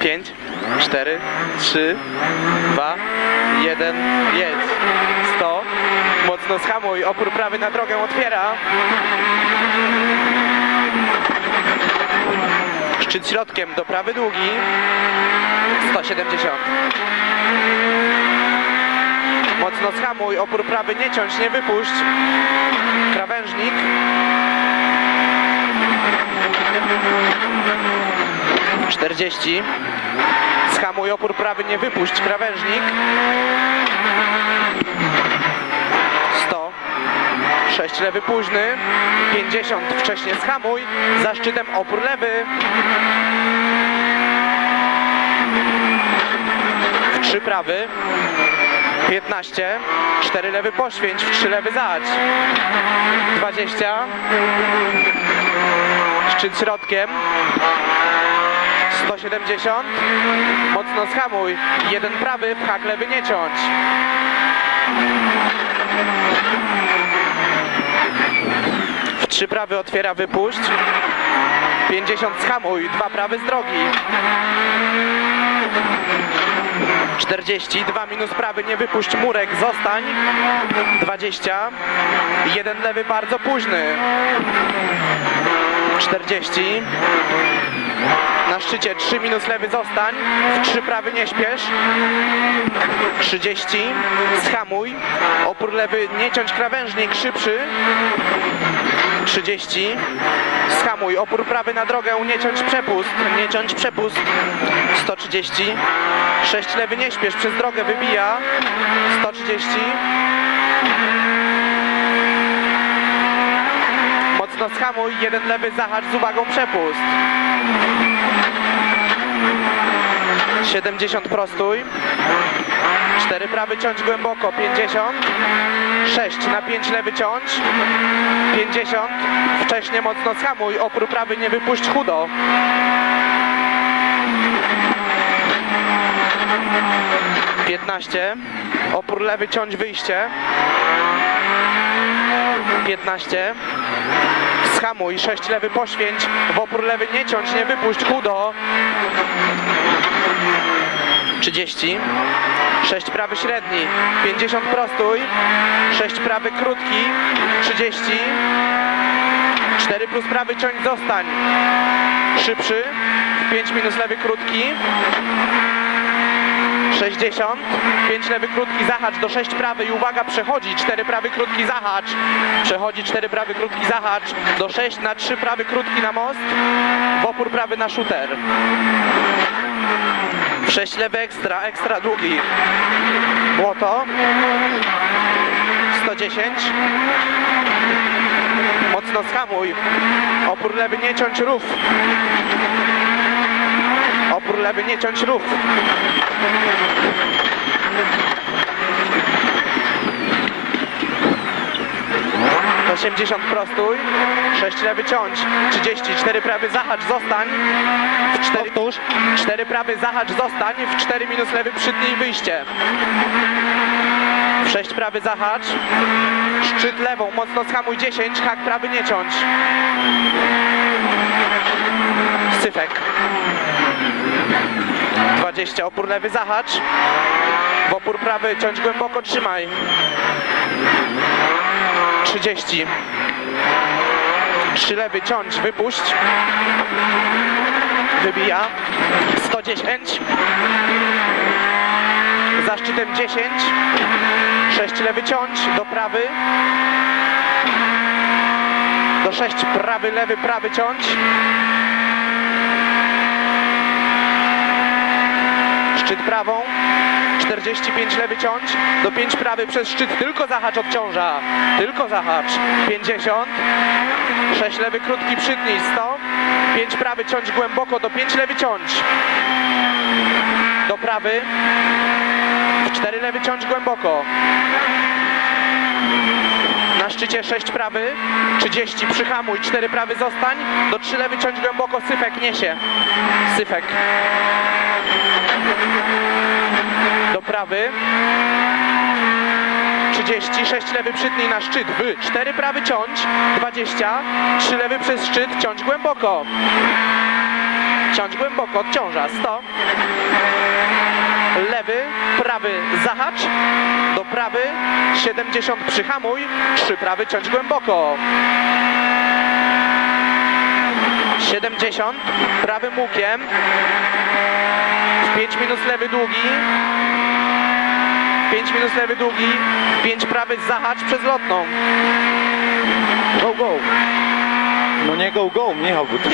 5, 4, 3, 2, 1, jedź. 100. Mocno schamuj, opór prawy na drogę otwiera. Szczyt środkiem do prawy długi. 170. Mocno schamuj, opór prawy nie ciąć, nie wypuść. Krawężnik. Czterdzieści. Schamuj opór prawy, nie wypuść. Krawężnik. 100. 6 lewy późny. 50 wcześnie schamuj. Za szczytem opór lewy. W 3 prawy. 15. 4 lewy poświęć. W 3 lewy zahacz. 20. Szczyt środkiem. 170. Mocno schamuj. Jeden prawy, w hak lewy nie ciąć. W trzy prawy otwiera wypuść. 50 schamuj, dwa prawy z drogi. 40, 2 minus prawy, nie wypuść murek, zostań. 20, jeden lewy bardzo późny. 40, na szczycie 3 minus lewy zostań, w 3 prawy nie śpiesz. 30, schamuj, opór lewy nie ciąć krawężnik, szybszy. 30, schamuj, opór prawy na drogę, nie ciąć przepust, nie ciąć przepust. 130, 6 lewy nie śpiesz, przez drogę wybija. 130. Mocno schamuj, jeden lewy zahacz z uwagą przepust. 70 prostój. 4 prawy ciąć głęboko, 50. 6 na 5 lewy ciąć. 50. Wcześnie mocno schamuj, opór prawy nie wypuść chudo. 15. Opór lewy ciąć wyjście. 15. Schamuj, 6 lewy poświęć. W opór lewy nie ciąć, nie wypuść chudo. 30. 6 prawy średni. 50 prostój. 6 prawy krótki. 30. 4 plus prawy ciąć zostań. Szybszy. 5 minus lewy krótki. 60, 5 lewy krótki zahacz do 6 prawy i uwaga, przechodzi 4 prawy krótki zahacz, przechodzi 4 prawy krótki zahacz do 6 na 3 prawy krótki na most, w opór prawy na shooter. 6 lewy ekstra, ekstra długi, błoto, 110, mocno schamuj, opór lewy nie ciąć rów, lewy nie ciąć rów. 80 prostój, 6 lewy ciąć, 34 prawy zahacz, zostań, w 4, 4 prawy zahacz, zostań, w 4 minus lewy przytnij wyjście. W 6 prawy zahacz, szczyt lewą, mocno schamuj 10, hak prawy nie ciąć. Syfek. 20, opór lewy zahacz, w opór prawy ciąć głęboko, trzymaj. 30. 3 lewy ciąć, wypuść. Wybija. 110. Za szczytem 10. 6 lewy ciąć, do prawy. Do 6 prawy, lewy, prawy ciąć. Szczyt prawą. 45 lewy ciąć, do 5 prawy przez szczyt, tylko zahacz obciąża, tylko zahacz, 50, 6 lewy krótki przytnij, 100, 5 prawy ciąć głęboko, do 5 lewy ciąć, do prawy, w 4 lewy ciąć głęboko, na szczycie 6 prawy, 30 przyhamuj, 4 prawy. Zostań, do 3 lewy ciąć głęboko, syfek niesie, syfek do prawy. 36 lewy przytnij na szczyt, w. 4 prawy ciąć, 20, 3 lewy przez szczyt, ciąć głęboko. ciąć głęboko, odciąża, 100. Lewy, prawy, zahacz, do prawy, 70, przyhamuj, trzy prawy, ciąć głęboko. 70, prawym łukiem, 5 minus lewy długi, 5 minus lewy długi, 5 prawy, zahacz przez lotną. Go, go. No nie go, go, Michał, bo to